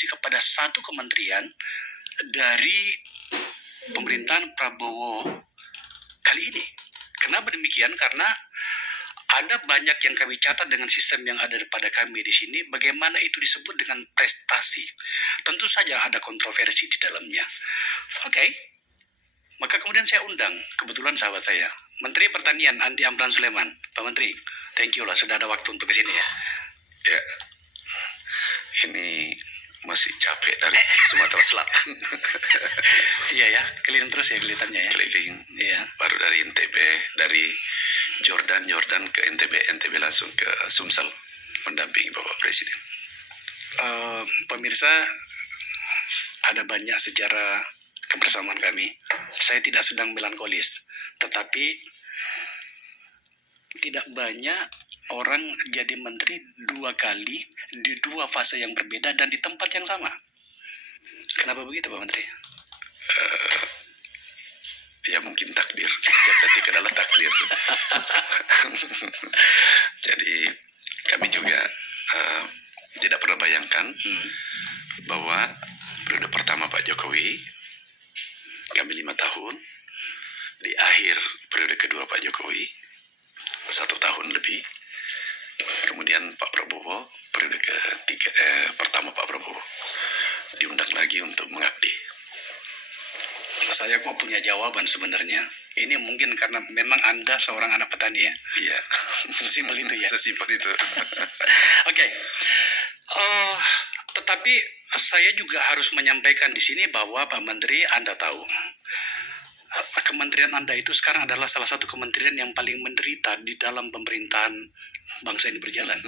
intervensi kepada satu kementerian dari pemerintahan Prabowo kali ini. Kenapa demikian? Karena ada banyak yang kami catat dengan sistem yang ada pada kami di sini, bagaimana itu disebut dengan prestasi. Tentu saja ada kontroversi di dalamnya. Oke. Maka kemudian saya undang, kebetulan sahabat saya, Menteri Pertanian Andi Amran Sulaiman. Pak Menteri, thank you lah sudah ada waktu untuk kesini ya. Ya, ini masih capek dari Sumatera Selatan. Iya ya, keliling terus ya kelihatannya ya. Keliling, Iya. baru dari NTB, dari Jordan ke NTB langsung ke Sumsel mendampingi Bapak Presiden. Pemirsa, ada banyak sejarah kebersamaan kami. Saya tidak sedang melankolis, tetapi tidak banyak orang jadi menteri 2 kali di 2 fase yang berbeda dan di tempat yang sama. Kenapa begitu, Pak Menteri? Ya mungkin takdir. Ketika adalah takdir. Jadi kami juga tidak pernah bayangkan bahwa periode pertama Pak Jokowi, kami 5 tahun, di akhir periode kedua Pak Jokowi 1 tahun lebih, kemudian Pak Prabowo periode ketiga, pertama Pak Prabowo diundang lagi untuk mengabdi. Saya kok punya jawaban sebenarnya. Ini mungkin karena memang Anda seorang anak petani ya. Iya. Sesimpel itu ya. Sesimpel itu. Oke. Tetapi saya juga harus menyampaikan di sini bahwa Pak Menteri, Anda tahu, kementerian Anda itu sekarang adalah salah satu kementerian yang paling menderita di dalam pemerintahan bangsa ini berjalan.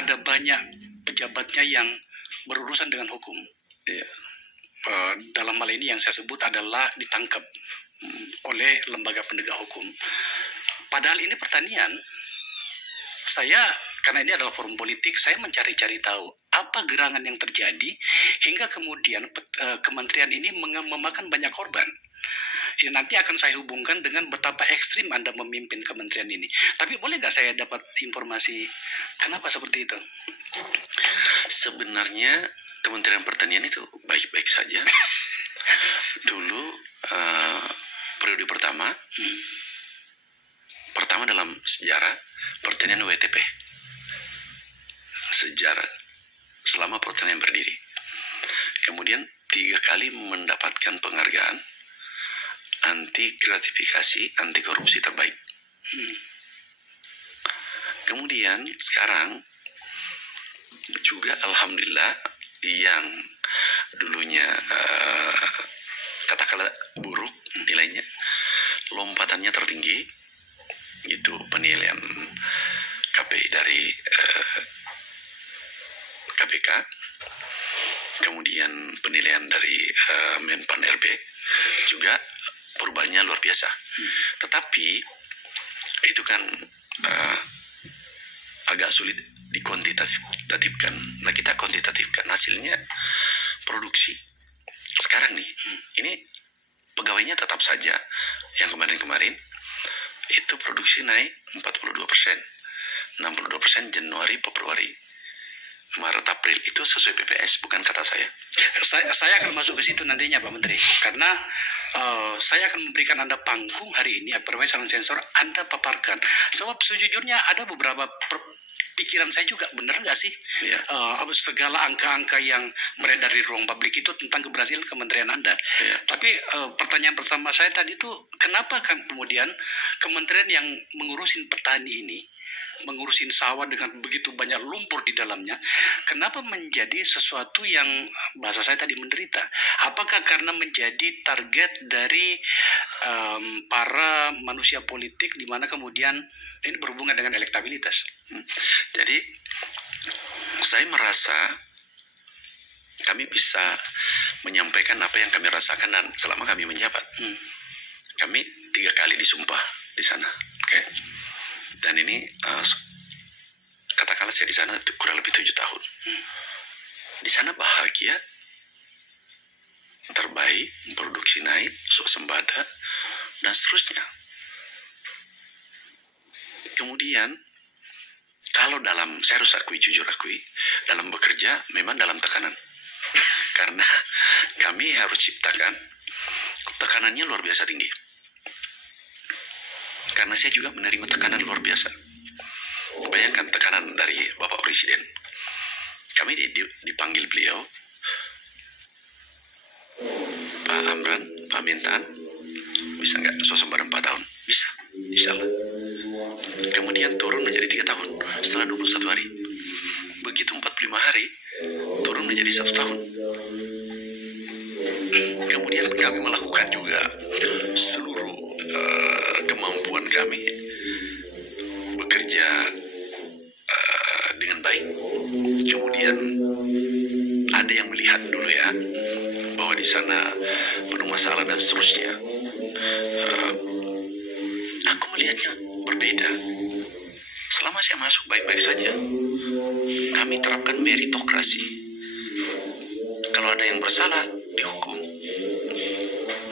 Ada banyak pejabatnya yang berurusan dengan hukum. Iya. Dalam hal ini yang saya sebut adalah ditangkap oleh lembaga penegak hukum. Padahal ini pertanian. Saya, karena ini adalah forum politik, saya mencari-cari tahu apa gerangan yang terjadi hingga kemudian kementerian ini memakan banyak korban. Ya, nanti akan saya hubungkan dengan betapa ekstrim Anda memimpin kementerian ini. Tapi boleh nggak saya dapat informasi kenapa seperti itu? Sebenarnya Kementerian Pertanian itu baik-baik saja. Dulu periode pertama dalam sejarah pertanian WTP, sejarah selama pertanian berdiri. Kemudian 3 kali mendapatkan penghargaan anti gratifikasi, anti korupsi terbaik. Kemudian sekarang juga alhamdulillah yang dulunya katakanlah buruk nilainya, lompatannya tertinggi, itu penilaian KPI dari KPK, kemudian penilaian dari Menpan RB juga perubahannya luar biasa. Tetapi itu kan agak sulit dikuantitatifkan. Nah, kita kuantitatifkan hasilnya produksi sekarang nih. Ini pegawainya tetap saja yang kemarin-kemarin itu produksi naik 42%, 62% Januari, Februari, Maret, April. Itu sesuai PPS, bukan kata saya. Saya akan masuk ke situ nantinya Pak Menteri, karena saya akan memberikan Anda panggung hari ini, Salam Sensor, Anda paparkan. Sebab sejujurnya ada beberapa pikiran saya juga, benar nggak sih? Ya. Segala angka-angka yang beredar di ruang publik itu tentang keberhasilan kementerian Anda. Ya. Tapi pertanyaan pertama saya tadi itu, kenapa kan kemudian kementerian yang mengurusin petani ini, mengurusin sawah dengan begitu banyak lumpur di dalamnya, kenapa menjadi sesuatu yang bahasa saya tadi menderita? Apakah karena menjadi target dari para manusia politik, di mana kemudian ini berhubungan dengan elektabilitas? Jadi saya merasa kami bisa menyampaikan apa yang kami rasakan dan selama kami menjabat. Kami 3 kali disumpah di sana. Okay. Dan ini katakanlah saya di sana kurang lebih 7 tahun. Di sana bahagia, terbaik, produksi naik, swasembada, dan seterusnya. Kemudian kalau saya harus jujur akui, dalam bekerja memang dalam tekanan. Karena kami harus ciptakan tekanannya luar biasa tinggi. Karena saya juga menerima tekanan luar biasa. Bayangkan tekanan dari Bapak Presiden. Kami dipanggil beliau, Pak Amran, Pak Bintan, bisa nggak suasembada 4 tahun? Bisa, insya Allah. Kemudian turun menjadi 3 tahun setelah 21 hari. Begitu 45 hari, turun menjadi 1 tahun. Kemudian kami melakukan juga seluruh kemampuan kami bekerja dengan baik. Kemudian ada yang melihat dulu ya bahwa di sana penuh masalah dan seterusnya. Aku melihatnya berbeda. Selama saya masuk baik-baik saja. Kami terapkan meritokrasi. Kalau ada yang bersalah dihukum.